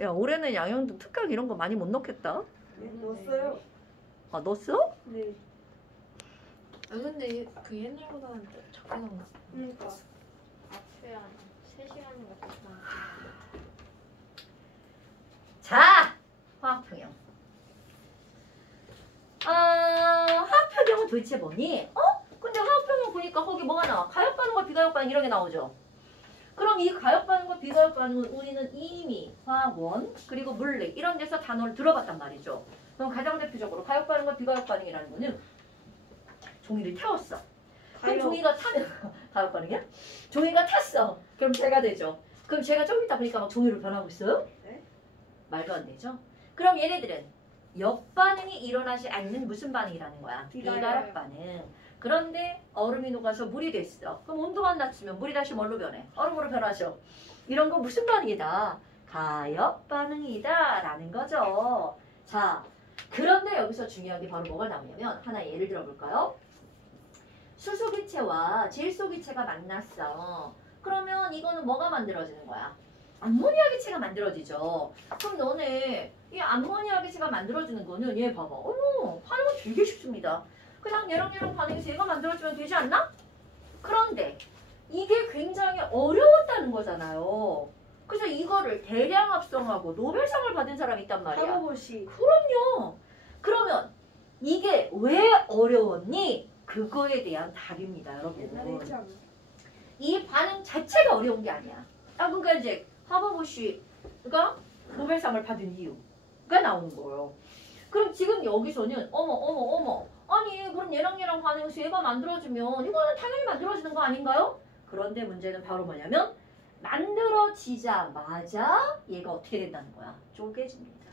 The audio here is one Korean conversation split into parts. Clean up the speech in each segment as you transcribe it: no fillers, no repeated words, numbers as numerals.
야, 올해는 양형도 특강 이런 거 많이 못 넣겠다. 네, 넣었어요. 아, 넣었어? 네. 아 근데 그 옛날보다는 적게 나온다. 그러니까. 앞에 한 3시간인가 더 자, 화학평형. 화학평형은 도대체 뭐니? 근데 화학평형 보니까 거기 뭐가 나와? 가역 반응과 비가역 반응 이런 게 나오죠. 그럼 이 가역 반응과 비가역 반응은 우리는 이미 화학원 그리고 물리 이런 데서 단어를 들어봤단 말이죠. 그럼 가장 대표적으로 가역 반응과 비가역 반응이라는 거는 종이를 태웠어. 그럼 종이가 타면 가역 반응이야? 종이가 탔어. 그럼 재가 되죠. 그럼 제가 좀 이따 보니까 막 종이로 변하고 있어요? 네? 말도 안 되죠. 그럼 얘네들은 역반응이 일어나지 않는 무슨 반응이라는 거야? 비가역 반응. 그런데 얼음이 녹아서 물이 됐어. 그럼 온도만 낮추면 물이 다시 뭘로 변해? 얼음으로 변하죠. 이런 거 무슨 반응이다? 가역 반응이다 라는 거죠. 자, 그런데 여기서 중요한 게 바로 뭐가 나오냐면 하나 예를 들어볼까요? 수소기체와 질소기체가 만났어. 그러면 이거는 뭐가 만들어지는 거야? 암모니아 기체가 만들어지죠. 그럼 너네 이 암모니아 기체가 만들어지는 거는 얘 봐봐. 어머, 반응은 되게 쉽습니다. 그냥 얘랑 반응해서 얘가 만들어지면 되지 않나? 그런데 이게 굉장히 어려웠다는 거잖아요. 그래서 이거를 대량 합성하고 노벨상을 받은 사람이 있단 말이야. 하버보시. 그럼요. 그러면 이게 왜 어려웠니? 그거에 대한 답입니다, 옛날에 여러분. 했지 않나? 이 반응 자체가 어려운 게 아니야. 그러니까 이제 하버보시가 노벨상을 받은 이유가 나오는 거예요. 그럼 지금 여기서는 어머 아니 그럼 얘랑 반응해서 얘가 만들어지면 이거는 당연히 만들어지는 거 아닌가요? 그런데 문제는 바로 뭐냐면 만들어지자마자 얘가 어떻게 된다는 거야? 쪼개집니다.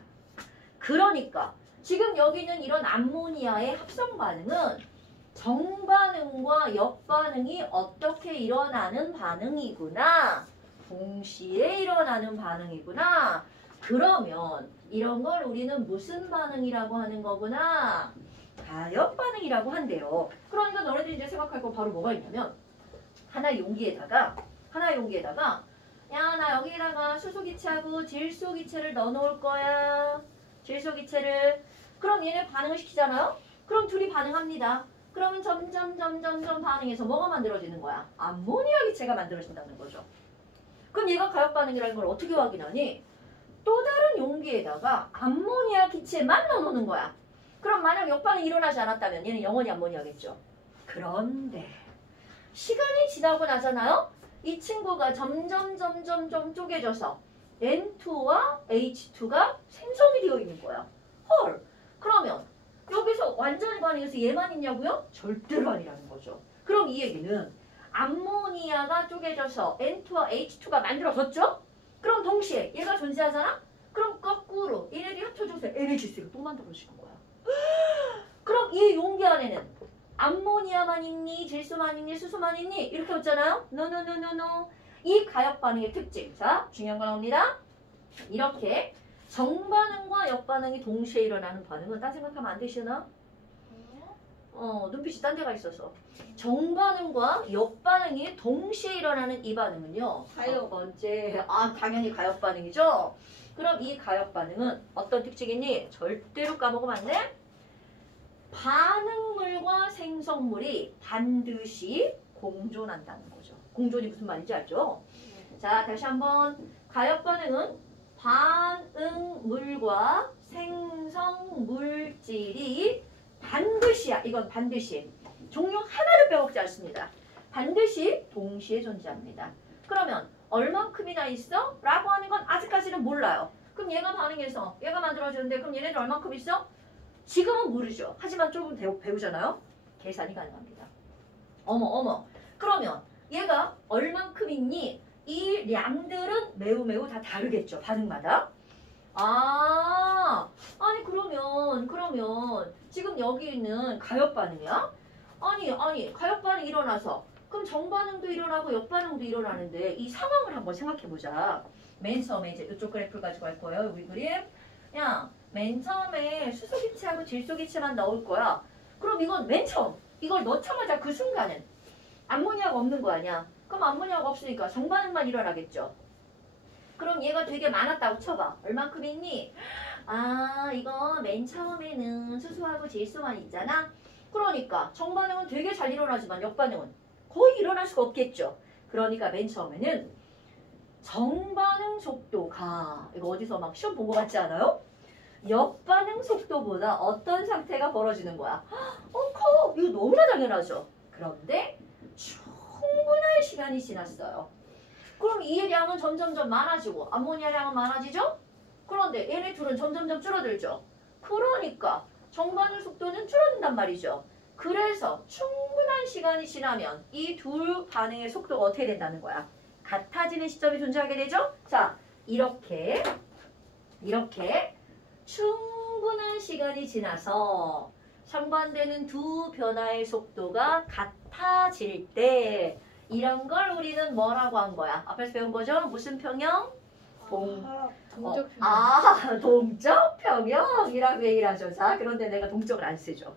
그러니까 지금 여기는 이런 암모니아의 합성 반응은 정반응과 역반응이 어떻게 일어나는 반응이구나. 동시에 일어나는 반응이구나. 그러면 이런 걸 우리는 무슨 반응이라고 하는 거구나? 가역 반응이라고 한대요. 그러니까 너네들이 이제 생각할 거 바로 뭐가 있냐면 하나의 용기에다가 야, 나 여기에다가 수소기체하고 질소기체를 넣어놓을 거야. 질소기체를. 그럼 얘네 반응을 시키잖아요? 그럼 둘이 반응합니다. 그러면 점점 반응해서 뭐가 만들어지는 거야? 암모니아 기체가 만들어진다는 거죠. 그럼 얘가 가역 반응이라는 걸 어떻게 확인하니? 또 다른 용기에다가 암모니아 기체만 넣어놓는 거야. 그럼 만약 역반응이 일어나지 않았다면 얘는 영원히 암모니아겠죠. 그런데 시간이 지나고 나잖아요? 이 친구가 점점 쪼개져서 N2와 H2가 생성이 되어 있는 거야. 헐, 그러면 여기서 완전히 반응해서 얘만 있냐고요? 절대로 아니라는 거죠. 그럼 이 얘기는 암모니아가 쪼개져서 N2와 H2가 만들어졌죠? 그럼 동시에 얘가 존재하잖아? 그럼 거꾸로 얘네들이 합쳐져서 NH3가 또 만들어지는 거야. 그럼 이 용기 안에는 암모니아만 있니? 질소만 있니? 수소만 있니? 이렇게 없잖아요? 노. 이 가역 반응의 특징. 자, 중요한 거 나옵니다. 이렇게 정반응과 역반응이 동시에 일어나는 반응은 딴 생각하면 안 되시나? 눈빛이 딴 데가 있어서. 정반응과 역반응이 동시에 일어나는 이 반응은요. 첫 번째, 당연히 가역 반응이죠. 그럼 이 가역 반응은 어떤 특징이니? 절대로 까먹으면 안 돼. 반응물과 생성물이 반드시 공존한다는 거죠. 공존이 무슨 말인지 알죠? 자, 다시 한번. 가역 반응은 반응물과 생성물질이 반드시야. 이건 반드시. 종류 하나를 빼먹지 않습니다. 반드시 동시에 존재합니다. 그러면 얼만큼이나 있어? 라고 하는 건 아직까지는 몰라요. 그럼 얘가 반응해서 얘가 만들어지는데 그럼 얘네들 얼만큼 있어? 지금은 모르죠. 하지만 조금 배우잖아요. 계산이 가능합니다. 어머. 그러면 얘가 얼만큼 있니? 이 양들은 매우 다 다르겠죠. 반응마다. 아니 그러면 지금 여기 있는 가역 반응이야? 아니 가역 반응이 일어나서 그럼 정반응도 일어나고 역반응도 일어나는데 이 상황을 한번 생각해보자. 맨 처음에 이제 이쪽 그래프를 가지고 갈 거예요. 여기 그림. 야, 맨 처음에 수소기체하고 질소기체만 넣을 거야. 그럼 이건 맨 처음 이걸 넣자마자 그 순간은 암모니아가 없는 거 아니야. 그럼 암모니아가 없으니까 정반응만 일어나겠죠. 그럼 얘가 되게 많았다고 쳐봐. 얼만큼 있니? 아, 이거 맨 처음에는 수소하고 질소만 있잖아. 그러니까 정반응은 되게 잘 일어나지만 역반응은 거의 일어날 수가 없겠죠. 그러니까 맨 처음에는 정반응 속도가, 이거 어디서 막 시험 본 거 같지 않아요? 역반응 속도보다 어떤 상태가 벌어지는 거야? 커! 이거 너무나 당연하죠. 그런데 충분한 시간이 지났어요. 그럼 이의 양은 점점점 많아지고 암모니아 양은 많아지죠? 그런데 얘네 둘은 점점점 줄어들죠. 그러니까 정반응 속도는 줄어든단 말이죠. 그래서 충분한 시간이 지나면 이 둘 반응의 속도가 어떻게 된다는 거야? 같아지는 시점이 존재하게 되죠? 자, 이렇게 충분한 시간이 지나서 상반되는 두 변화의 속도가 같아질 때 이런 걸 우리는 뭐라고 한 거야? 앞에서 배운 거죠? 무슨 평형? 동적 동적 평형이라고 얘기를 하죠. 자, 그런데 내가 동적을 안 쓰죠.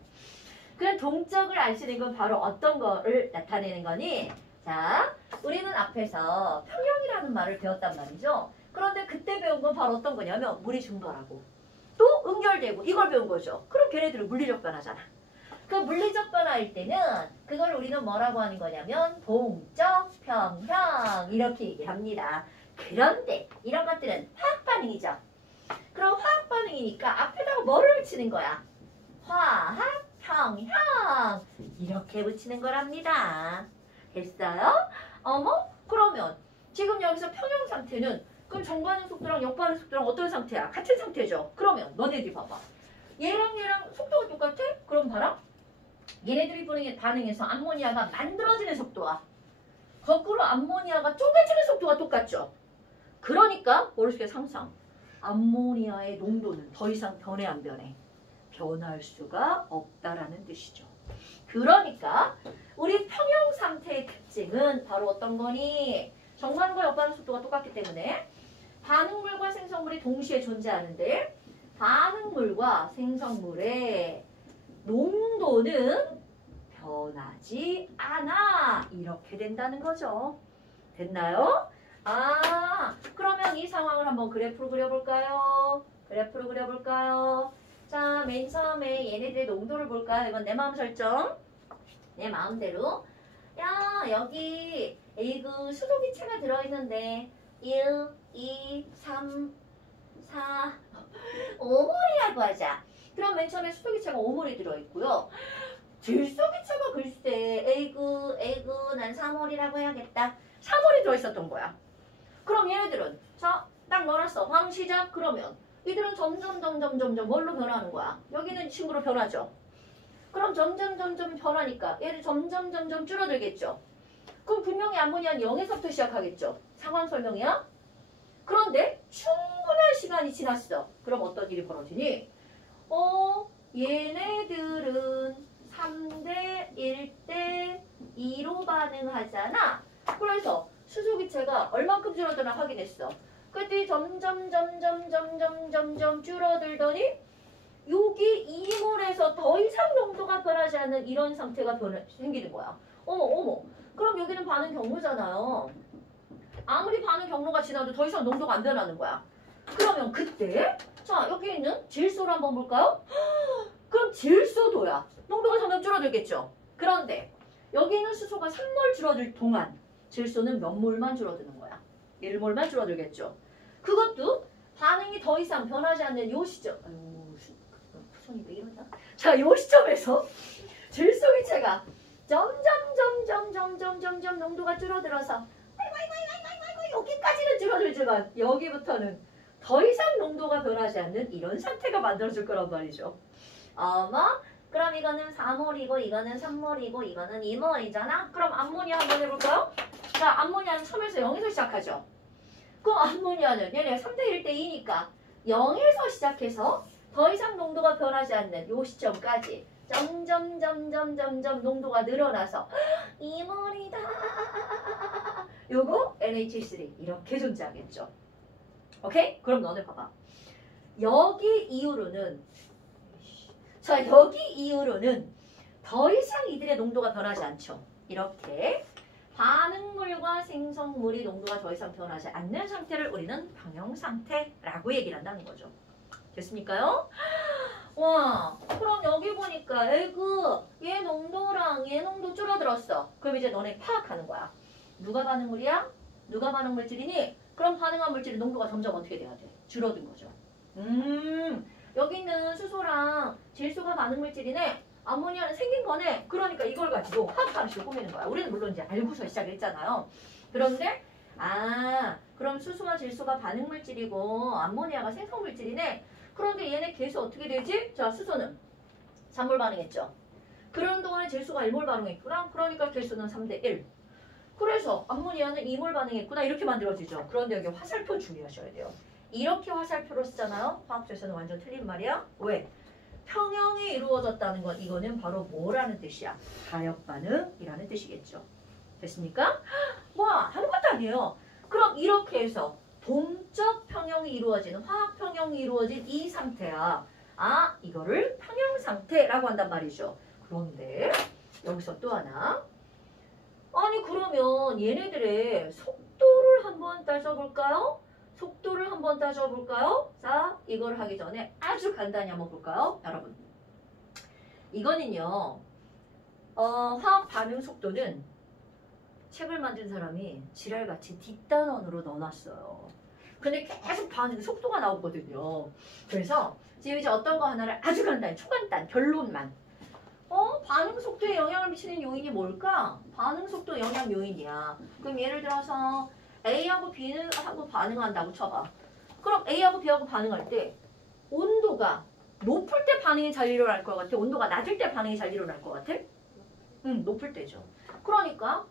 그럼 동적을 안 쓰는 건 바로 어떤 거를 나타내는 거니? 자, 우리는 앞에서 평형이라는 말을 배웠단 말이죠. 그런데 그때 배운 건 바로 어떤 거냐면 물이 증발하고 또 응결되고 이걸 배운 거죠. 그럼 걔네들은 물리적 변화잖아. 그 물리적 변화일 때는 그걸 우리는 뭐라고 하는 거냐면 동적 평형 이렇게 얘기합니다. 그런데 이런 것들은 화학 반응이죠. 그럼 화학 반응이니까 앞에다가 뭐를 붙이는 거야? 화학 평형 이렇게 붙이는 거랍니다. 됐어요? 어머? 그러면 지금 여기서 평형 상태는 그럼 정반응 속도랑 역반응 속도랑 어떤 상태야? 같은 상태죠. 그러면 너네들이 봐봐. 얘랑 속도가 똑같아? 그럼 봐라. 얘네들이 반응해서 암모니아가 만들어지는 속도와 거꾸로 암모니아가 쪼개지는 속도가 똑같죠. 그러니까 모르시게 상상 암모니아의 농도는 더 이상 변해 안 변해? 변할 수가 없다라는 뜻이죠. 그러니까 우리 평형 상태의 특징은 바로 어떤 거니? 정반응과 역반응 속도가 똑같기 때문에 반응물과 생성물이 동시에 존재하는데 반응물과 생성물의 농도는 변하지 않아. 이렇게 된다는 거죠. 됐나요? 그러면 이 상황을 한번 그래프로 그려볼까요? 자, 맨 처음에 얘네들의 농도를 볼까요? 이건 내 마음 설정. 내 마음대로. 야, 여기 에이그 수소기체가 들어있는데 1, 2, 3, 4, 5몰이라고 하자. 그럼 맨 처음에 수소기체가 5몰이 들어있고요. 질소기체가 글쎄 에이그 난 3몰이라고 해야겠다. 3몰이 들어있었던 거야. 그럼 얘네들은 자, 딱 넣어놨어. 화학 시작. 그러면 이들은 점점 뭘로 변하는 거야? 여기는 이 친구로 변하죠. 그럼 점점 변하니까 얘들 점점 줄어들겠죠. 그럼 분명히 암모니아는 0에서부터 시작하겠죠. 상황 설명이야. 그런데 충분한 시간이 지났어. 그럼 어떤 일이 벌어지니? 얘네들은 3대 1대 2로 반응하잖아. 그래서 수소기체가 얼만큼 줄어드나 확인했어. 그랬더니 점점 줄어들더니 여기 2몰에서 더 이상 농도가 변하지 않는 이런 상태가 생기는 거야. 어머. 그럼 여기는 반응 경로잖아요. 아무리 반응 경로가 지나도 더 이상 농도가 안 변하는 거야. 그러면 그때 자, 여기 있는 질소를 한번 볼까요? 그럼 질소도야. 농도가 점점 줄어들겠죠. 그런데 여기 있는 수소가 3몰 줄어들 동안 질소는 몇 몰만 줄어드는 거야. 1몰만 줄어들겠죠. 그것도 반응이 더 이상 변하지 않는 요 시점. 손이 왜 이러냐? 자, 요 시점에서 질소기체가 점점 농도가 줄어들어서 아이고 여기까지는 줄어들지만 여기부터는 더 이상 농도가 변하지 않는 이런 상태가 만들어질 거란 말이죠. 그럼 이거는 4몰이고 이거는 3몰이고 이거는 2몰이잖아. 그럼 암모니아 한번 해볼까요? 자, 암모니아는 처음에서 0에서 시작하죠. 그럼 암모니아는 얘네 3대 1대 2니까 0에서 시작해서 더 이상 농도가 변하지 않는 요 시점까지 점점 농도가 늘어나서 2몰이다. 요거 NH3 이렇게 존재하겠죠. 오케이? 그럼 너네 봐봐. 여기 이후로는 더 이상 이들의 농도가 변하지 않죠. 이렇게 반응물과 생성물이 농도가 더 이상 변하지 않는 상태를 우리는 평형 상태라고 얘기를 한다는 거죠. 됐습니까요? 와, 그럼 여기 보니까 에그 얘 농도랑 얘 농도 줄어들었어. 그럼 이제 너네 파악하는 거야. 누가 반응물이야? 누가 반응물질이니? 그럼 반응한 물질의 농도가 점점 어떻게 돼야 돼? 줄어든 거죠. 여기 있는 수소랑 질소가 반응물질이네. 암모니아는 생긴 거네. 그러니까 이걸 가지고 화학방식을 꾸미는 거야. 우리는 물론 이제 알고서 시작했잖아요. 그런데 그럼 수소와 질소가 반응물질이고 암모니아가 생성물질이네. 그런데 얘네 계수 어떻게 되지? 자, 수소는 3몰 반응했죠. 그런 동안에 질소가 1몰 반응했구나. 그러니까 계수는 3대 1. 그래서 암모니아는 2몰 반응했구나. 이렇게 만들어지죠. 그런데 여기 화살표 주의하셔야 돼요. 이렇게 화살표로 쓰잖아요. 화학조에서는 완전 틀린 말이야. 왜? 평형이 이루어졌다는 건 이거는 바로 뭐라는 뜻이야? 가역 반응이라는 뜻이겠죠. 됐습니까? 와, 아무것도 아니에요. 그럼 이렇게 해서 동적 평형이 이루어지는 화학 평형이 이루어진 이 상태야. 이거를 평형 상태라고 한단 말이죠. 그런데 여기서 또 하나. 아니 그러면 얘네들의 속도를 한번 따져볼까요? 속도를 한번 따져볼까요? 자, 이걸 하기 전에 아주 간단히 한번 볼까요? 여러분. 이거는요. 화학 반응 속도는 책을 만든 사람이 지랄같이 뒷단원으로 넣어놨어요. 근데 계속 반응 속도가 나오거든요. 그래서 지금 이제 어떤 거 하나를 아주 간단히 초간단 결론만. 반응 속도에 영향을 미치는 요인이 뭘까? 반응 속도 영향 요인이야. 그럼 예를 들어서 A하고 B는 하고 반응한다고 쳐봐. 그럼 A하고 B하고 반응할 때 온도가 높을 때 반응이 잘 일어날 것 같아? 온도가 낮을 때 반응이 잘 일어날 것 같아? 높을 때죠. 그러니까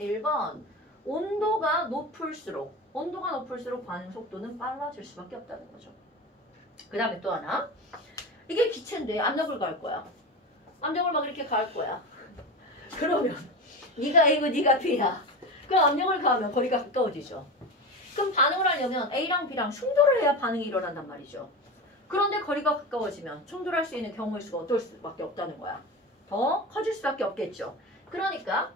1번 온도가 높을수록 반응 속도는 빨라질 수밖에 없다는 거죠. 그 다음에 또 하나. 이게 기체인데 압력을 가할 거야. 압력을 막 이렇게 가할 거야. 그러면 네가 A고 네가 B야. 그럼 압력을 가하면 거리가 가까워지죠. 그럼 반응을 하려면 A랑 B랑 충돌을 해야 반응이 일어난단 말이죠. 그런데 거리가 가까워지면 충돌할 수 있는 경우의 수가 어떨 수밖에 없다는 거야. 더 커질 수밖에 없겠죠. 그러니까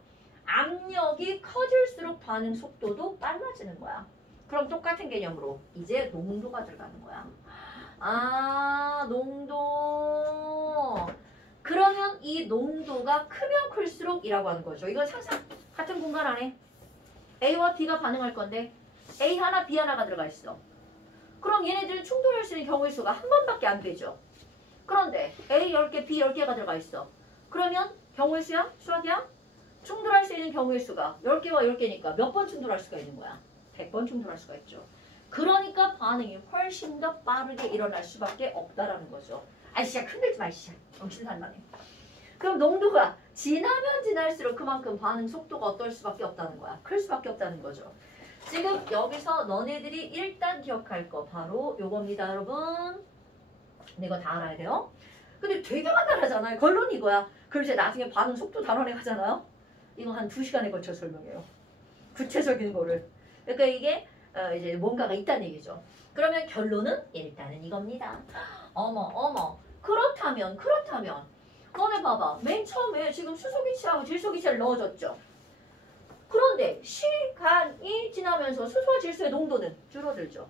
압력이 커질수록 반응 속도도 빨라지는 거야. 그럼 똑같은 개념으로 이제 농도가 들어가는 거야. 농도. 그러면 이 농도가 크면 클수록 이라고 하는 거죠. 이건 상상 같은 공간 안에 A와 B가 반응할 건데 A 하나, B 하나가 들어가 있어. 그럼 얘네들 충돌할 수 있는 경우의 수가 한 번밖에 안 되죠. 그런데 A 10개, B 10개가 들어가 있어. 그러면 경우의 수야? 수학이야? 충돌할 수 있는 경우의 수가 10개와 10개니까 몇 번 충돌할 수가 있는 거야? 100번 충돌할 수가 있죠. 그러니까 반응이 훨씬 더 빠르게 일어날 수밖에 없다라는 거죠. 아이씨야 흔들지 마 이씨야. 정신 산만해. 그럼 농도가 지나면 지날수록 그만큼 반응 속도가 어떨 수밖에 없다는 거야. 클 수밖에 없다는 거죠. 지금 여기서 너네들이 일단 기억할 거 바로 요겁니다 여러분. 근데 이거 다 알아야 돼요. 근데 되게 간단하잖아요. 결론이 이거야. 그럼 이제 나중에 반응 속도 단원에 가잖아요. 이거 한 2시간에 걸쳐 설명해요. 구체적인 거를. 그러니까 이게 이제 뭔가가 있다는 얘기죠. 그러면 결론은 일단은 이겁니다. 어머. 그렇다면 너네 봐봐. 맨 처음에 지금 수소기체하고 질소기체를 넣어줬죠. 그런데 시간이 지나면서 수소와 질소의 농도는 줄어들죠.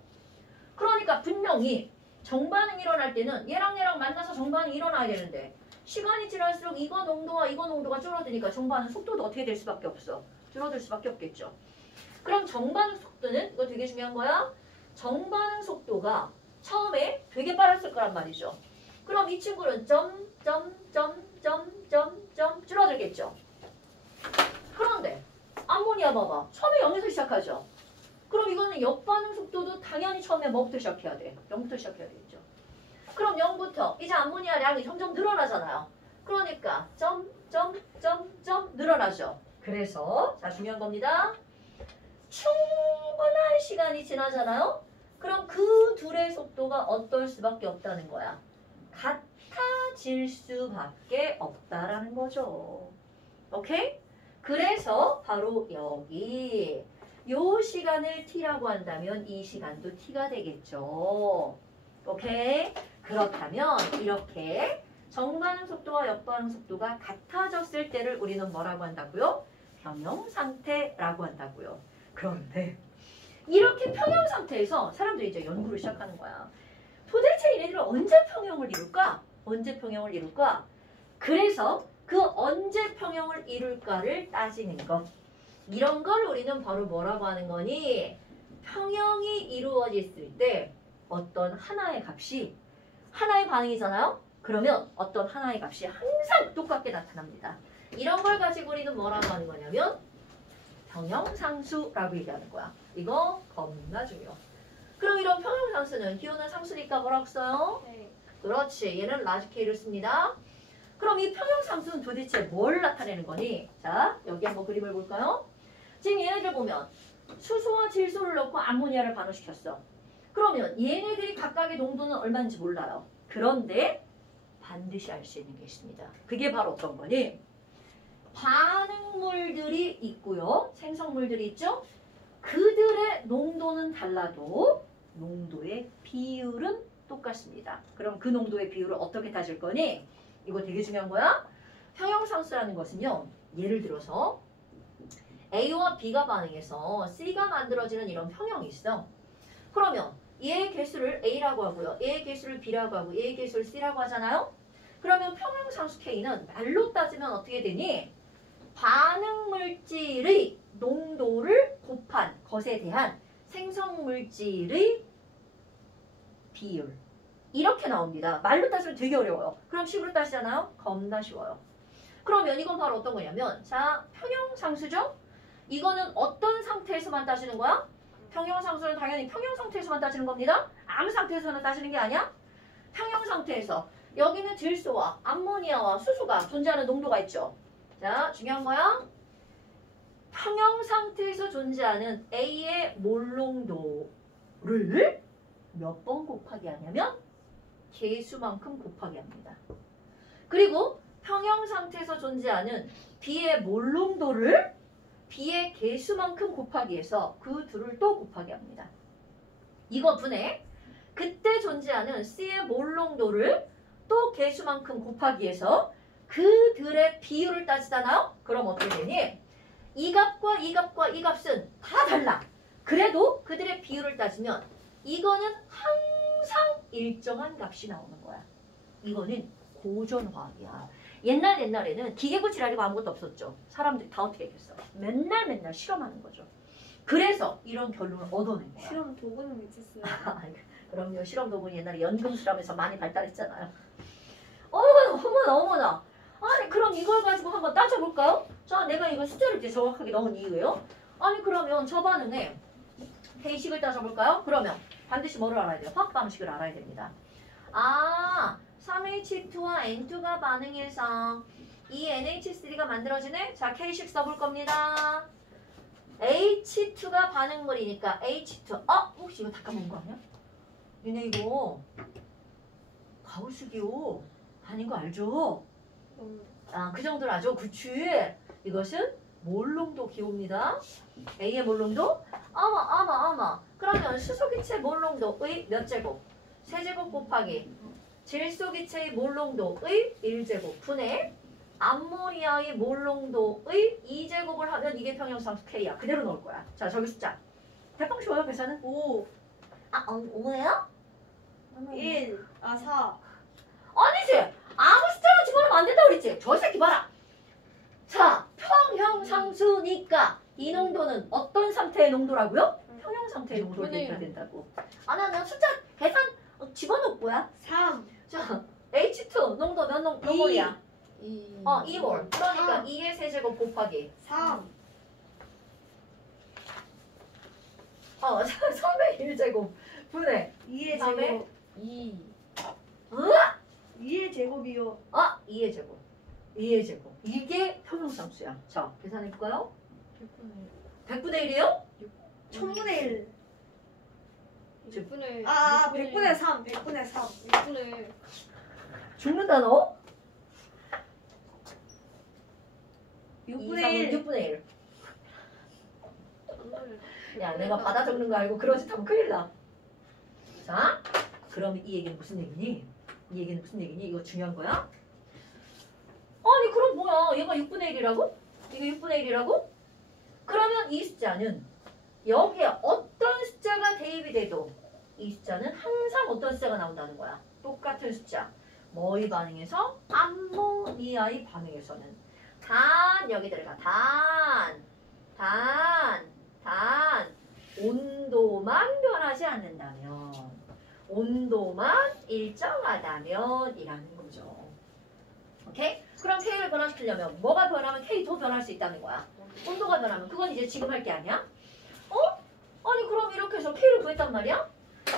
그러니까 분명히 정반응이 일어날 때는 얘랑 만나서 정반응이 일어나야 되는데 시간이 지날수록 이거 농도가 줄어드니까 정반응 속도도 어떻게 될 수밖에 없어. 줄어들 수밖에 없겠죠. 그럼 정반응 속도는 이거 되게 중요한 거야. 정반응 속도가 처음에 되게 빨랐을 거란 말이죠. 그럼 이 친구는 점 줄어들겠죠. 그런데 암모니아 봐봐. 처음에 0에서 시작하죠. 그럼 이거는 역반응 속도도 당연히 처음에 뭐부터 시작해야 돼? 0부터 시작해야 되겠죠. 그럼 0부터 이제 암모니아량이 점점 늘어나잖아요. 그러니까 점 늘어나죠. 그래서 자 중요한 겁니다. 충분한 시간이 지나잖아요. 그럼 그 둘의 속도가 어떨 수밖에 없다는 거야. 같아질 수밖에 없다라는 거죠. 오케이? 그래서 바로 여기 요 시간을 t라고 한다면 이 시간도 t가 되겠죠. 오케이? 그렇다면 이렇게 정반응 속도와 역반응 속도가 같아졌을 때를 우리는 뭐라고 한다고요? 평형 상태라고 한다고요. 그런데 이렇게 평형 상태에서 사람들이 이제 연구를 시작하는 거야. 도대체 얘네들은 언제 평형을 이룰까? 언제 평형을 이룰까? 그래서 그 언제 평형을 이룰까를 따지는 것. 이런 걸 우리는 바로 뭐라고 하는 거니? 평형이 이루어졌을 때 어떤 하나의 값이 하나의 반응이잖아요? 그러면 어떤 하나의 값이 항상 똑같게 나타납니다. 이런 걸 가지고 우리는 뭐라고 하는 거냐면 평형상수라고 얘기하는 거야. 이거 겁나 중요. 그럼 이런 평형상수는 기호는 상수니까 뭐라고 써요? 네. 그렇지. 얘는 라지 K를 씁니다. 그럼 이 평형상수는 도대체 뭘 나타내는 거니? 자, 여기 한번 그림을 볼까요? 지금 얘네들 보면 수소와 질소를 넣고 암모니아를 반응시켰어. 그러면 얘네들이 각각의 농도는 얼마인지 몰라요. 그런데 반드시 알 수 있는 게 있습니다. 그게 바로 어떤 거니? 반응물들이 있고요. 생성물들이 있죠? 그들의 농도는 달라도 농도의 비율은 똑같습니다. 그럼 그 농도의 비율을 어떻게 따질 거니? 이거 되게 중요한 거야. 평형상수라는 것은요. 예를 들어서 A와 B가 반응해서 C가 만들어지는 이런 평형이 있어. 그러면 얘의 개수를 A라고 하고요. 얘의 개수를 B라고 하고 얘의 개수를 C라고 하잖아요. 그러면 평형상수 K는 말로 따지면 어떻게 되니? 반응물질의 농도를 곱한 것에 대한 생성물질의 비율. 이렇게 나옵니다. 말로 따지면 되게 어려워요. 그럼 식으로 따지잖아요? 겁나 쉬워요. 그러면 이건 바로 어떤 거냐면 자, 평형상수죠? 이거는 어떤 상태에서만 따지는 거야? 평형상수는 당연히 평형상태에서만 따지는 겁니다. 아무 상태에서는 따지는 게 아니야. 평형상태에서 여기는 질소와 암모니아와 수소가 존재하는 농도가 있죠. 자, 중요한 거야. 평형상태에서 존재하는 A의 몰농도를 몇 번 곱하기 하냐면 개수만큼 곱하기 합니다. 그리고 평형상태에서 존재하는 B의 몰농도를 B의 개수만큼 곱하기 해서 그 둘을 또 곱하기 합니다. 이거 분해 그때 존재하는 C의 몰농도를 또 개수만큼 곱하기 해서 그들의 비율을 따지잖아요? 그럼 어떻게 되니? 이 값과 이 값과 이 값은 다 달라. 그래도 그들의 비율을 따지면 이거는 항상 일정한 값이 나오는 거야. 이거는 고전화학이야. 옛날에는 기계고치라고 아무것도 없었죠. 사람들이 다 어떻게 했겠어? 맨날 실험하는 거죠. 그래서 이런 결론을 얻어낸 거야. 실험 도구는 있었어요. 그럼요. 실험 도구는 옛날에 연금술하면서 많이 발달했잖아요. 어머나. 아니 그럼 이걸 가지고 한번 따져볼까요? 자, 내가 이거 숫자를 이렇게 정확하게 넣은 이유예요. 아니 그러면 저 반응에 K식을 따져볼까요? 그러면 반드시 뭐를 알아야 돼요? 화학 방식을 알아야 됩니다. 아, 3H2와 N2가 반응해서 이 NH3가 만들어지네? 자, K식 써볼 겁니다. H2가 반응물이니까 H2. 혹시 이거 닦아먹은 거 아니야? 얘네 이거 가우스기호 아닌 거 알죠? 그 정도는 아죠. 그치? 이것은 몰농도 기호입니다. A의 몰농도? 어머. 그러면 수소기체 몰농도의 몇 제곱? 세제곱 곱하기 질소기체의 몰농도의 1제곱 분의 암모니아의 몰농도의 2제곱을 하면 이게 평형상수 K야. 그대로 넣을 거야. 자, 저기 숫자. 대빵 쉬워요, 계산은? 5, 5예요? 1, 4. 아니지. 아무 숫자나 집어넣으면 안 된다고 그랬지. 저 새끼 봐라. 자, 평형상수니까 이 농도는 어떤 상태의 농도라고요? 평형상태의 농도를 얘기해야 된다고. 나 숫자 계산 집어넣을 거야. 3, 자, H2 농도 몇 몰이야? 2몰. 그러니까 3. 2의 세제곱 곱하기 3. 3의 1제곱 분의 2의 다음에? 제곱. 2. 으아! 2의 제곱이요. 2의 제곱. 2의 제곱. 이게 평형상수야. 자, 계산해볼까요? 100분의 1이요? 1000분의 1. 6분의 100분의 3. 100분의 3. 6분의 죽는다 너? 6분의 1. 6분의 1. 야, 내가 받아 적는 거 알고 그러지 하면 큰일 나. 자, 그럼 이 얘기는 무슨 얘기니? 이거 중요한 거야? 아니 그럼 뭐야? 얘가 6분의 1이라고? 이거 6분의 1이라고? 그러면 이 숫자는 여기에 어떤 숫자가 대입이 돼도 이 숫자는 항상 어떤 숫자가 나온다는 거야. 똑같은 숫자. 뭐의 반응에서? 암모니아의 반응에서는 단 여기 들어가. 단 온도만 변하지 않는다면 온도만 일정하다면 이라는 거죠. 오케이? 그럼 K를 변화시키려면 뭐가 변하면 K도 변할 수 있다는 거야. 온도가 변하면 그건 이제 지금 할 게 아니야. 아니 그럼 이렇게 해서 K를 구했단 말이야?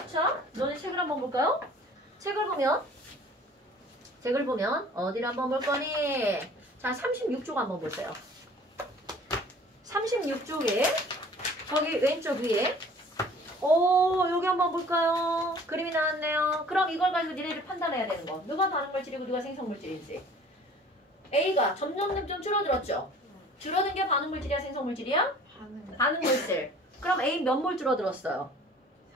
자, 너네 책을 한번 볼까요? 책을 보면 어디를 한번 볼 거니? 자, 36쪽 한번 보세요. 36쪽에 저기 왼쪽 위에 여기 한번 볼까요? 그림이 나왔네요. 그럼 이걸 가지고 니네들 판단해야 되는 거. 누가 반응물질이고 누가 생성물질인지. A가 점점 좀 줄어들었죠? 줄어든 게 반응물질이야 생성물질이야? 반응물질. 그럼 A 몇 몰 줄어들었어요?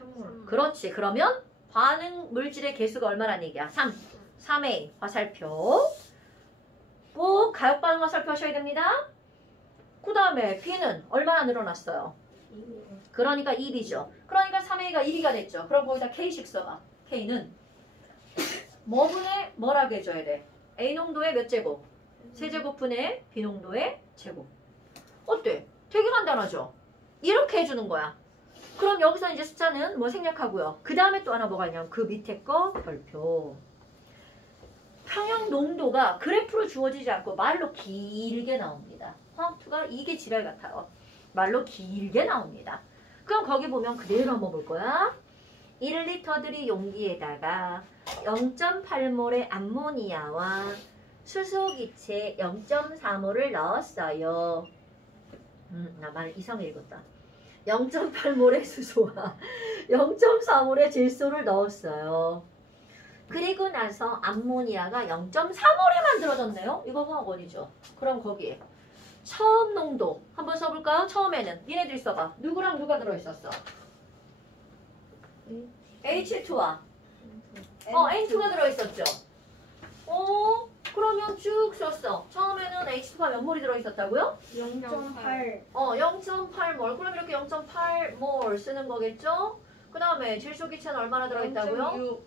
3몰. 그렇지. 그러면 반응물질의 개수가 얼마란 얘기야? 3. 3A 화살표. 꼭 가역반응 화살표 하셔야 됩니다. 그 다음에 B는 얼마나 늘어났어요? 그러니까 2B죠. 그러니까 3A가 2B가 됐죠. 그럼 거기다 K씩 써봐. K는 뭐분의 뭐라고 해줘야 돼? A 농도의 몇 제곱? 세제곱분의 B 농도의 제곱. 어때? 되게 간단하죠? 이렇게 해주는 거야. 그럼 여기서 이제 숫자는 뭐 생략하고요. 그 다음에 또 하나 뭐가 있냐면 그 밑에 거 별표. 평형 농도가 그래프로 주어지지 않고 말로 길게 나옵니다. 화학투가 이게 지랄 같아요. 말로 길게 나옵니다. 그럼 거기 보면 그대로 한번 볼 거야. 1리터들이 용기에다가 0.8몰의 암모니아와 수소기체 0.4몰을 넣었어요. 나 말 이상하게 읽었다. 0.8몰의 수소와 0.4몰의 질소를 넣었어요. 그리고 나서 암모니아가 0.3몰에 만들어졌네요. 이거 화학원이죠. 그럼 거기에 처음 농도 한번 써볼까요? 처음에는 니네들이 써봐. 누구랑 누가 들어있었어? H2와 N2가 들어있었죠. 그러면 쭉 썼어. 처음에는 H2가 몇 몰이 들어있었다고요? 0.8. 0.8몰. 그럼 이렇게 0.8몰 쓰는 거겠죠? 그 다음에 질소기체는 얼마나 들어있다고요?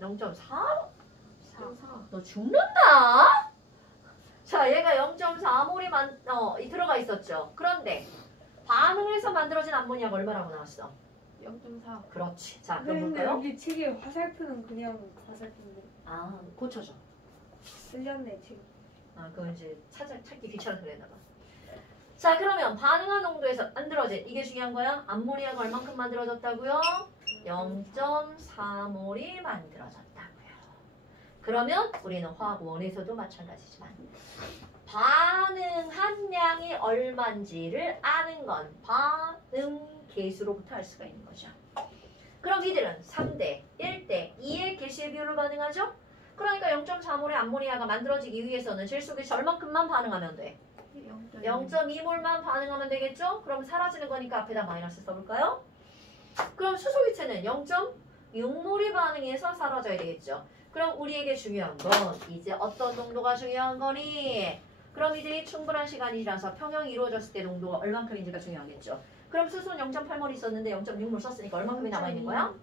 0.4? 4. 너 죽는다? 자, 얘가 0.4몰이 들어가 있었죠. 그런데 반응을 해서 만들어진 암모니아가 얼마라고 나왔어? 0.4. 그렇지. 자, 그럼 근데 볼까요? 여기 책에 화살표는 그냥 화살표인데 아, 고쳐줘. 쓸렸네 지금. 그건 이제 찾기 귀찮아서 그랬나 봐. 자, 그러면 반응한 농도에서 만들어진 이게 중요한 거야. 암모니아가 얼만큼 만들어졌다고요? 0.4몰이 만들어졌다고요. 그러면 우리는 화학원에서도 마찬가지지만 반응한 양이 얼만지를 아는 건 반응 계수로부터 알 수가 있는 거죠. 그럼 이들은 3대, 1대, 2의 개수의 비율로 반응하죠? 그러니까 0.4몰의 암모니아가 만들어지기 위해서는 질소기체 얼만큼만 반응하면 돼? 0.2몰만 반응하면 되겠죠? 그럼 사라지는 거니까 앞에다 마이너스 써볼까요? 그럼 수소기체는 0.6몰이 반응해서 사라져야 되겠죠? 그럼 우리에게 중요한 건 이제 어떤 농도가 중요한 거니? 그럼 이들이 충분한 시간이 지나서 평형이 이루어졌을 때 농도가 얼만큼인지가 중요하겠죠? 그럼 수소는 0.8몰 있었는데 0.6몰 썼으니까 얼만큼이 남아있는 거야?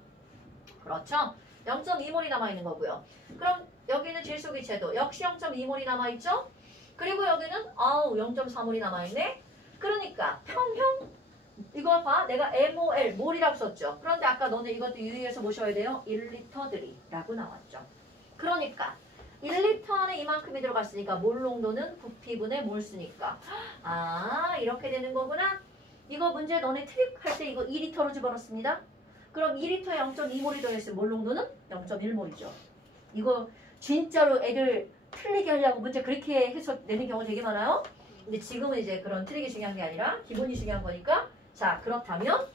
그렇죠? 0.2몰이 남아있는 거고요. 그럼 여기는 질소기체도 역시 0.2몰이 남아있죠? 그리고 여기는 0.4몰이 남아있네? 그러니까 평형 이거 봐. 내가 MOL 몰이라고 썼죠. 그런데 아까 너네 이것도 유의해서 보셔야 돼요. 1리터들이 라고 나왔죠. 그러니까 1리터 안에 이만큼이 들어갔으니까 몰 농도는 부피분의 몰수니까 이렇게 되는 거구나. 이거 문제 너네 트릭 할 때 이거 2리터로 집어넣습니다. 그럼 2리터에 0.2몰이 들어있으면 몰 농도는 0.1몰이죠. 이거 진짜로 애들 틀리게 하려고 문제 그렇게 해서 내는 경우 되게 많아요. 근데 지금은 이제 그런 트릭이 중요한 게 아니라 기본이 중요한 거니까. 자, 그렇다면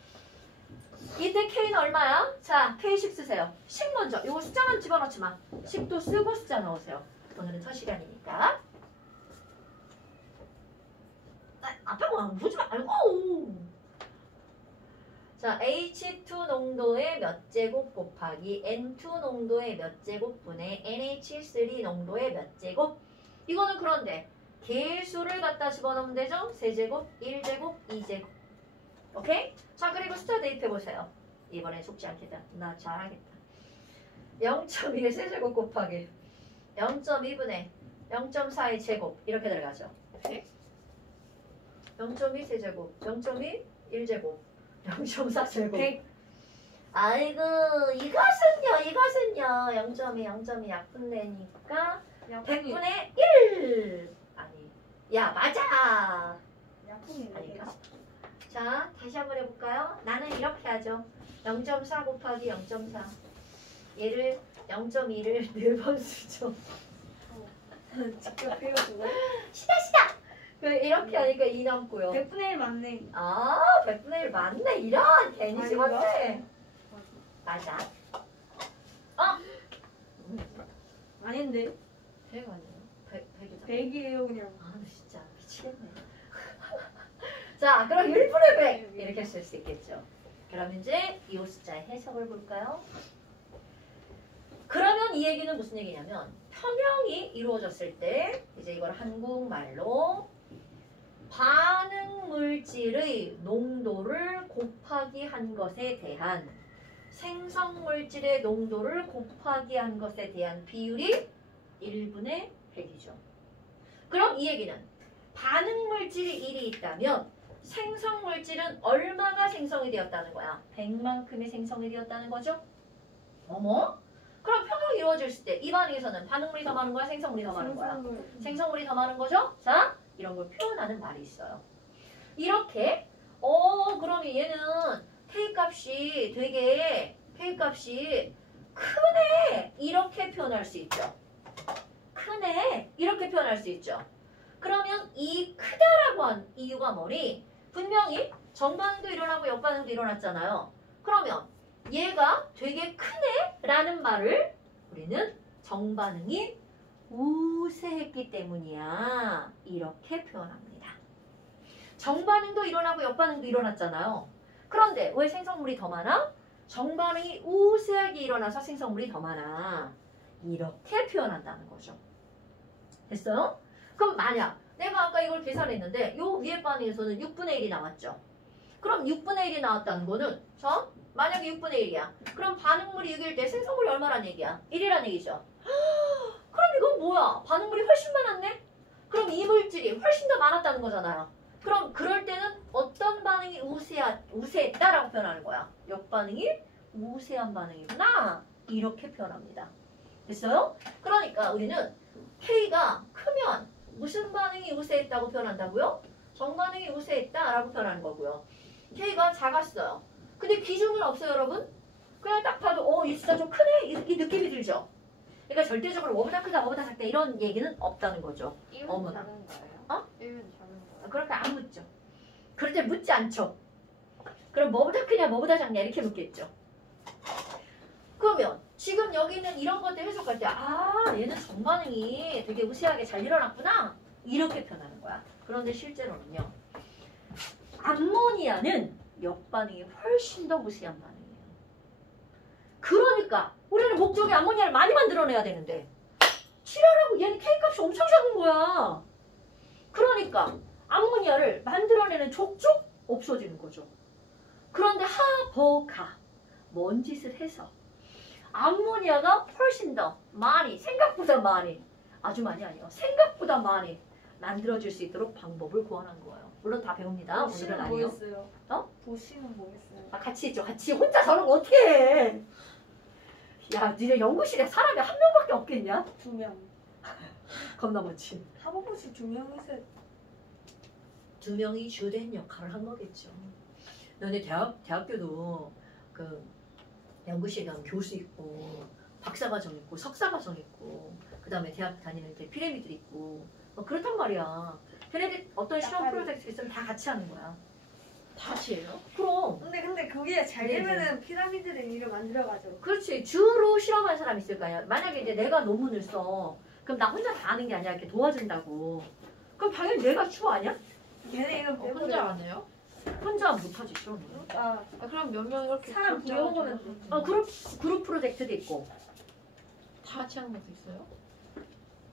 이때 K는 얼마야? 자, K식 쓰세요. 식 먼저. 요거 숫자만 집어넣지 마. 식도 쓰고 숫자 넣으세요. 오늘은 첫 시간이니까. 앞에 뭐 보지 말고. 자, H2 농도의 몇 제곱 곱하기 N2 농도의 몇 제곱분의 NH3 농도의 몇 제곱. 이거는 그런데 개수를 갖다 집어넣으면 되죠? 세제곱, 1제곱, 2제곱. 오케이? 자, 그리고 숫자 대입해보세요. 이번에 속지 않겠다. 나 잘하겠다. 0.2의 세제곱 곱하기 0.2분의 0.4의 제곱 이렇게 들어가죠. 네. 0.2 세제곱, 0.2 1제곱, 0.4 제곱. 100. 아이고 이것은요 0.2 약분되니까 100분의 1 아니 야 맞아 약품인데. 아닌가? 자 다시 한번 해볼까요? 나는 이렇게 하죠. 0.4 곱하기 0.4 얘를 0.2를 4번 쓰죠. 직접 해가지고. 시다 이렇게 하니까 2 남고요. 100분의 1 맞네. 아 100분의 1 맞네. 이런 괜히 아닌가? 집었네. 맞아. 아닌데. 100 아니에요? 100이다. 100이에요 그냥. 아, 나 진짜 미치겠네. 자, 그럼 1분의 100 이렇게 쓸 수 있겠죠. 그럼 이제 이 숫자의 해석을 볼까요? 그러면 이 얘기는 무슨 얘기냐면 평형이 이루어졌을 때 이제 이걸 한국말로 반응 물질의 농도를 곱하기 한 것에 대한 생성 물질의 농도를 곱하기 한 것에 대한 비율이 1분의 100이죠. 그럼 이 얘기는 반응 물질이 1이 있다면 생성 물질은 얼마가 생성이 되었다는 거야? 100만큼이 생성이 되었다는 거죠? 어머? 그럼 평형이 이루어졌을 때 이 반응에서는 반응물이 더 많은 거야? 생성물이 더 많은 거야? 생성물이 더 많은 거죠? 자, 이런 걸 표현하는 말이 있어요. 이렇게 그럼 얘는 K값이 되게 K값이 크네 이렇게 표현할 수 있죠. 크네 이렇게 표현할 수 있죠. 그러면 이 크다라고 한 이유가 뭐니? 분명히 정반응도 일어나고 역반응도 일어났잖아요. 그러면 얘가 되게 크네 라는 말을 우리는 정반응이 우세했기 때문이야 이렇게 표현합니다. 정반응도 일어나고 역반응도 일어났잖아요. 그런데 왜 생성물이 더 많아? 정반응이 우세하게 일어나서 생성물이 더 많아 이렇게 표현한다는 거죠. 됐어요? 그럼 만약 내가 아까 이걸 계산했는데 요 위에 반응에서는 6분의 1이 나왔죠. 그럼 6분의 1이 나왔다는 거는 자 만약에 6분의 1이야. 그럼 반응물이 6일 때 생성물이 얼마란 얘기야? 1이란 얘기죠. 그럼 이건 뭐야? 반응물이 훨씬 많았네? 그럼 이 물질이 훨씬 더 많았다는 거잖아요. 그럼 그럴 때는 어떤 반응이 우세했다라고 표현하는 거야? 역반응이 우세한 반응이구나 이렇게 표현합니다. 됐어요? 그러니까 우리는 K가 크면 무슨 반응이 우세했다고 표현한다고요? 정반응이 우세했다라고 표현하는 거고요. K가 작았어요. 근데 기준은 없어요, 여러분? 그냥 딱 봐도 이 숫자 좀 크네? 이 느낌이 들죠? 그러니까 절대적으로 뭐보다 크다, 뭐보다 작다 이런 얘기는 없다는 거죠. 1은 어머나. 작은 거예요? 어? 1은 작은 거예요? 그렇게 안 묻죠. 그럴 때 묻지 않죠. 그럼 뭐보다 크냐, 뭐보다 작냐 이렇게 묻겠죠. 그러면 지금 여기는 이런 것들 해석할 때 얘는 정반응이 되게 우세하게 잘 일어났구나 이렇게 표현하는 거야. 그런데 실제로는요. 암모니아는 역반응이 훨씬 더 우세한 반응이에요. 그러니까 우리는 목적이 암모니아를 많이 만들어내야 되는데 칠하라고 얘는 K값이 엄청 작은 거야. 그러니까 암모니아를 만들어내는 족족 없어지는 거죠. 그런데 하버가 뭔 짓을 해서 암모니아가 훨씬 더 많이 생각보다 많이 아주 많이 아니에요. 생각보다 많이 만들어질 수 있도록 방법을 구현한 거예요. 물론 다 배웁니다. 오늘은 보시는 아니요. 뭐였어요? 보시는 뭐였어요? 같이 있죠. 같이 혼자 저런 거 어떻게 해. 야 니네 연구실에 사람이 한 명밖에 없겠냐? 2명. 겁나 많지. 하버버시 2명이서 2명이 주된 역할을 한 거겠죠. 너네 대학교도 그 연구실에 가면 교수 있고 박사과정 있고 석사과정 있고 그 다음에 대학 다니는 데 피라미드 있고 그렇단 말이야. 걔네들 어떤 실험 약간- 프로젝트 있으면 다 같이 하는 거야. 다 같이예요? 그럼 근데 그게 잘 네, 되면은 피라미드를 위로 만들어가죠. 그렇지. 주로 실험한 사람이 있을 거 아니야. 만약에 이제 내가 논문을 써. 그럼 나 혼자 다 하는 게 아니라 이렇게 도와준다고. 그럼 당연히 내가 주 아니야? 걔네 이거 혼자 안 해요? 혼자 못하지 실험을. 그럼 몇 명 이렇게 사람 그렇게 부여먹으면 해가지고 되지. 그룹 프로젝트도 있고. 다 같이 하는 것도 있어요?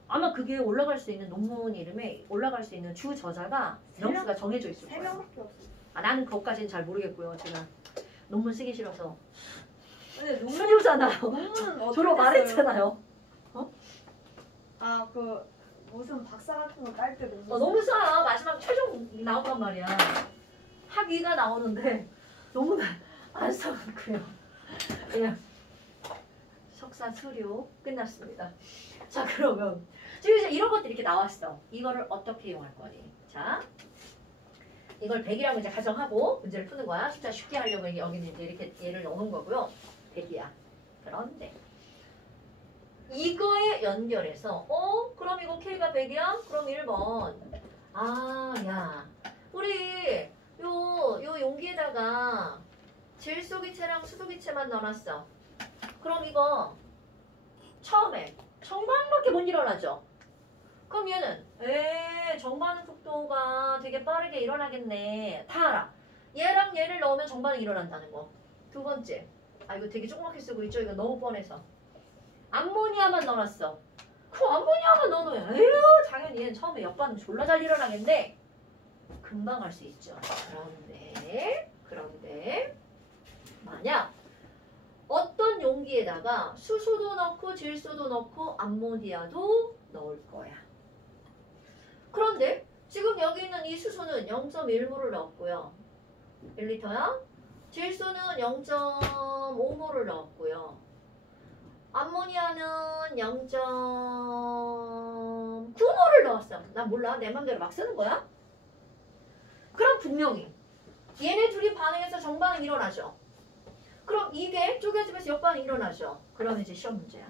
아마 그게 올라갈 수 있는 논문 이름에 올라갈 수 있는 주 저자가 세 명? 명수가 정해져 있을 세 거예요. 명밖에 없어. 아, 나는 그것까지는 잘 모르겠고요. 제가 논문 쓰기 싫어서. 근데 논문 수료잖아요. 논문은 어떻게 졸업 안 써요? 했잖아요. 아, 그 무슨 박사 같은 거 딸 때 논문. 너무 싸. 마지막 최종 나온단 말이야. 학위가 나오는데 너무 안 써갖고요. 그냥 석사 수료 끝났습니다. 자, 그러면 지금 이제 이런 것들이 이렇게 나왔어. 이거를 어떻게 이용할 거니? 자, 이걸 100이라고 이제 가정하고 문제를 푸는 거야. 숫자 쉽게 하려고 여기는 이제 이렇게 얘를 넣는 거고요. 100이야. 그런데 이거에 연결해서 그럼 이거 K가 100이야? 그럼 1번. 아, 야. 우리 요 용기에다가 질소기체랑 수소기체만 넣어놨어. 그럼 이거 처음에 정반밖에 못 일어나죠? 그럼 얘는 정반응 속도가 되게 빠르게 일어나겠네. 다 알아. 얘랑 얘를 넣으면 정반응이 일어난다는 거. 두 번째. 아, 이거 되게 조그맣게 쓰고 있죠? 이거 너무 뻔해서. 암모니아만 넣어놨어. 그 암모니아만 넣어놓으면 당연히 얘는 처음에 역반응 졸라 잘 일어나겠는데 금방 할 수 있죠. 그런데 만약 어떤 용기에다가 수소도 넣고 질소도 넣고 암모니아도 넣을 거야. 그런데 지금 여기 있는 이 수소는 0.1몰을 넣었고요. 1리터야. 질소는 0.5몰을 넣었고요. 암모니아는 0.9몰을 넣었어. 난 몰라. 내 맘대로 막 쓰는 거야. 그럼 분명히 얘네 둘이 반응해서 정반응 일어나죠. 그럼 이게 쪼개지면서 역반응 일어나죠. 그러면 이제 시험 문제야.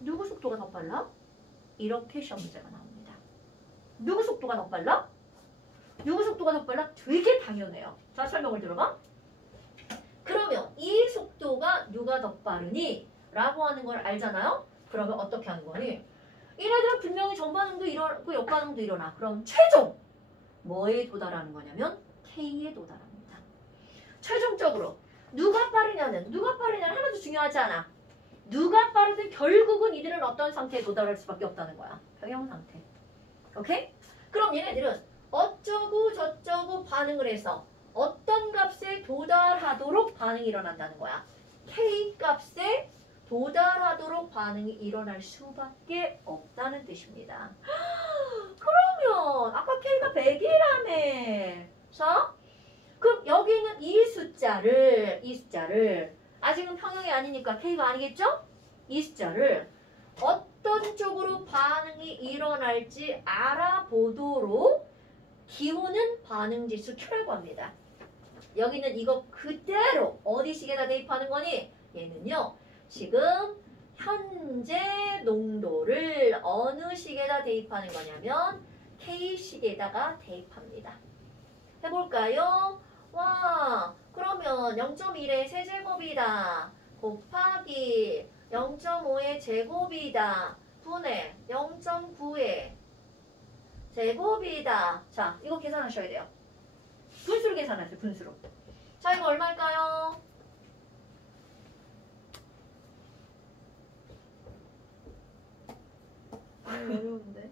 누구 속도가 더 빨라? 이렇게 시험 문제가 나옵니다. 누구 속도가 더 빨라? 누구 속도가 더 빨라? 되게 당연해요. 자, 설명을 들어봐. 그러면 이 속도가 누가 더 빠르니? 라고 하는 걸 알잖아요? 그러면 어떻게 하는 거니? 얘네들은 분명히 정반응도 일어나고 역반응도 일어나. 그럼 최종 뭐에 도달하는 거냐면 K에 도달합니다. 최종적으로 누가 빠르냐는 하나도 중요하지 않아. 누가 빠르든 결국은 이들은 어떤 상태에 도달할 수밖에 없다는 거야. 평형 상태. 오케이? 그럼 얘네들은 어쩌고 저쩌고 반응을 해서 어떤 값에 도달하도록 반응이 일어난다는 거야. K 값에 도달하도록 반응이 일어날 수밖에 없다는 뜻입니다. 그러면 아까 K가 100이라며. 자, 그럼 여기 있는 이 숫자를 아직은 평형이 아니니까 K가 아니겠죠? 이 숫자를 어떤 쪽으로 반응이 일어날지 알아보도록 기호는 반응지수 Q라고 합니다. 여기는 이거 그대로 어디 식에다 대입하는 거니? 얘는요. 지금 현재 농도를 어느 식에다 대입하는 거냐면 K식에다가 대입합니다. 해볼까요? 와, 그러면 0.1의 세제곱이다. 곱하기 0.5의 제곱이다. 분의 0.9의 제곱이다. 자, 이거 계산하셔야 돼요. 분수로 계산하세요. 분수로. 자, 이거 얼마일까요? 어려운데.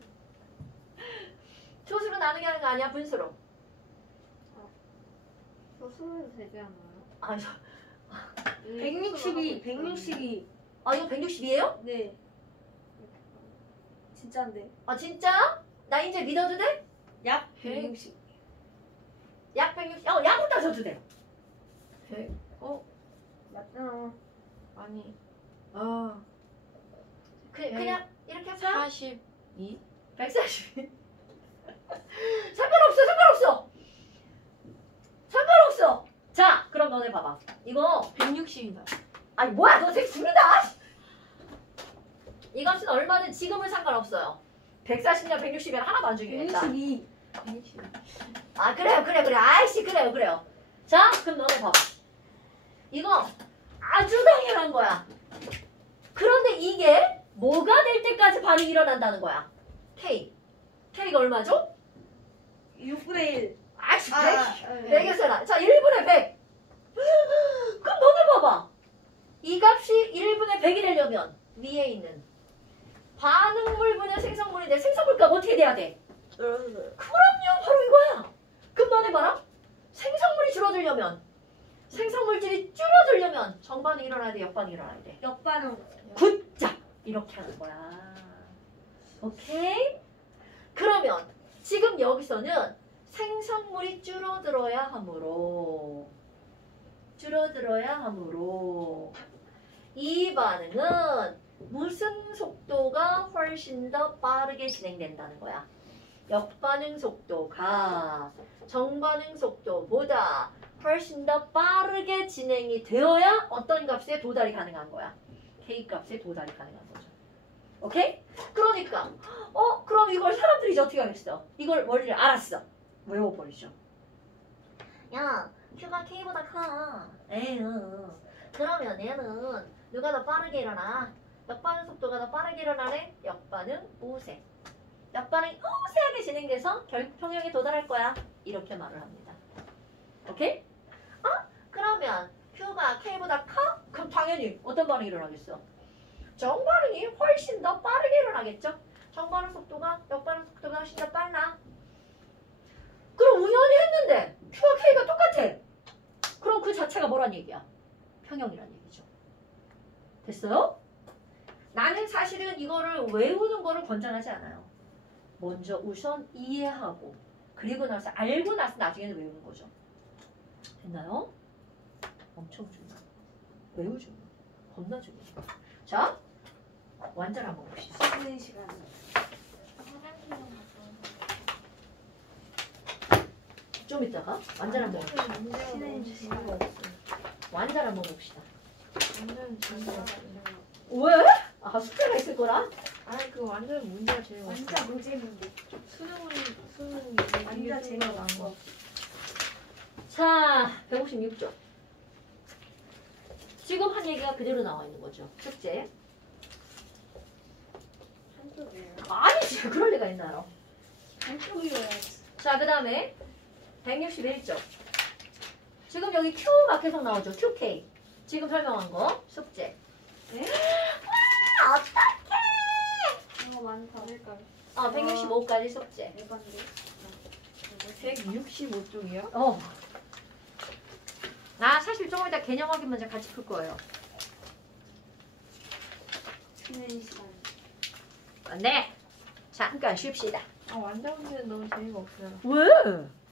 초수로 나누게 하는 거 아니야? 분수로. 소수로 되지 않아요? 아, 162. 아 이거 162예요? 네. 진짜인데. 아 진짜? 나 이제 믿어도 돼? 약 160. 약 160. 약을 따져도 돼. 100. 맞잖아. 아니. 아. 그냥 이렇게 해서 42. 140. 상관없어. 자, 그럼 너네 봐봐. 이거 160이다. 아니 뭐야 너 되게 죽는다. 이 값은 얼마든 지금은 상관없어요. 140이냐 160이냐 하나도 안 중요했다. 162. 160. 아 그래요. 아이씨 그래요. 자 그럼 너네 봐봐. 이거 아주 당연한 거야. 그런데 이게 뭐가 될 때까지 반응이 일어난다는 거야. K가 얼마죠? 6분의 1. 아이씨 100. 네. 100에서 자 1분의 100. 그럼 너네 봐봐. 이 값이 1분의 100이 되려면 위에 있는 반응물 분야 생성물인데 생성물값 어떻게 돼야 돼? 줄어들어요. 그럼요, 바로 이거야. 그만 해봐라. 생성물이 줄어들려면, 생성물질이 줄어들려면 정반응이 일어나야 돼, 역반응이 일어나야 돼. 역반응. 굿자 이렇게 하는 거야. 오케이? 그러면 지금 여기서는 생성물이 줄어들어야 하므로 이 반응은 무슨 속도가 훨씬 더 빠르게 진행된다는 거야. 역반응 속도가 정반응 속도보다 훨씬 더 빠르게 진행이 되어야 어떤 값에 도달이 가능한 거야. K값에 도달이 가능한 거죠. 오케이? 그러니까 그럼 이걸 사람들이 이제 어떻게 하겠어? 이걸 원리를 알았어. 외워버리죠. 야, Q가 K보다 커. 에휴. 그러면 얘는 누가 더 빠르게 일어나? 역반응 속도가 더 빠르게 일어나네? 역반응 우세. 역반응이 우세하게 진행돼서 결국 평형에 도달할 거야. 이렇게 말을 합니다. 오케이? 그러면 Q가 K보다 커? 그럼 당연히 어떤 반응이 일어나겠어? 정반응이 훨씬 더 빠르게 일어나겠죠? 정반응 속도가 역반응 속도가 훨씬 더 빨라. 그럼 우연히 했는데 Q와 K가 똑같아. 그럼 그 자체가 뭐란 얘기야? 평형이란 얘기죠. 됐어요? 나는 사실은 이거를 외우는 거를 권장하지 않아요. 먼저 우선 이해하고 그리고 나서 알고 나서 나중에는 외우는 거죠. 됐나요? 엄청 중요해. 외우죠. 겁나 중요해. 자, 완전 한번 봅시다. 쉬는 시간. 좀 이따가 완전 한번 봅시다. 쉬는 시간. 완전 한번 봅시다. 완전 재미가 없어요. 왜? 숙제가 있을 거라? 아니 그 완전 문제가 제일 없어요. 완전 문제인데. 수능이 완전 재미가 없어. 자, 156조. 지금 한 얘기가 그대로 나와 있는 거죠. 숙제. 한쪽이에요. 아니지, 그럴 리가 있나요? 한쪽이어야지. 자, 그 다음에 161조. 지금 여기 Q 막 계속 나오죠. QK. 지금 설명한 거 숙제. 네? 와, 어떡해! 이거 많다. 그러니까 165까지 숙제. 에반데. 165쪽이요? 나 사실 조금 이따 개념 확인 문제 같이 풀 거예요. 쉬는 시간. 네. 잠깐 쉽시다. 완전 문제는 너무 재미가 없어요. 왜?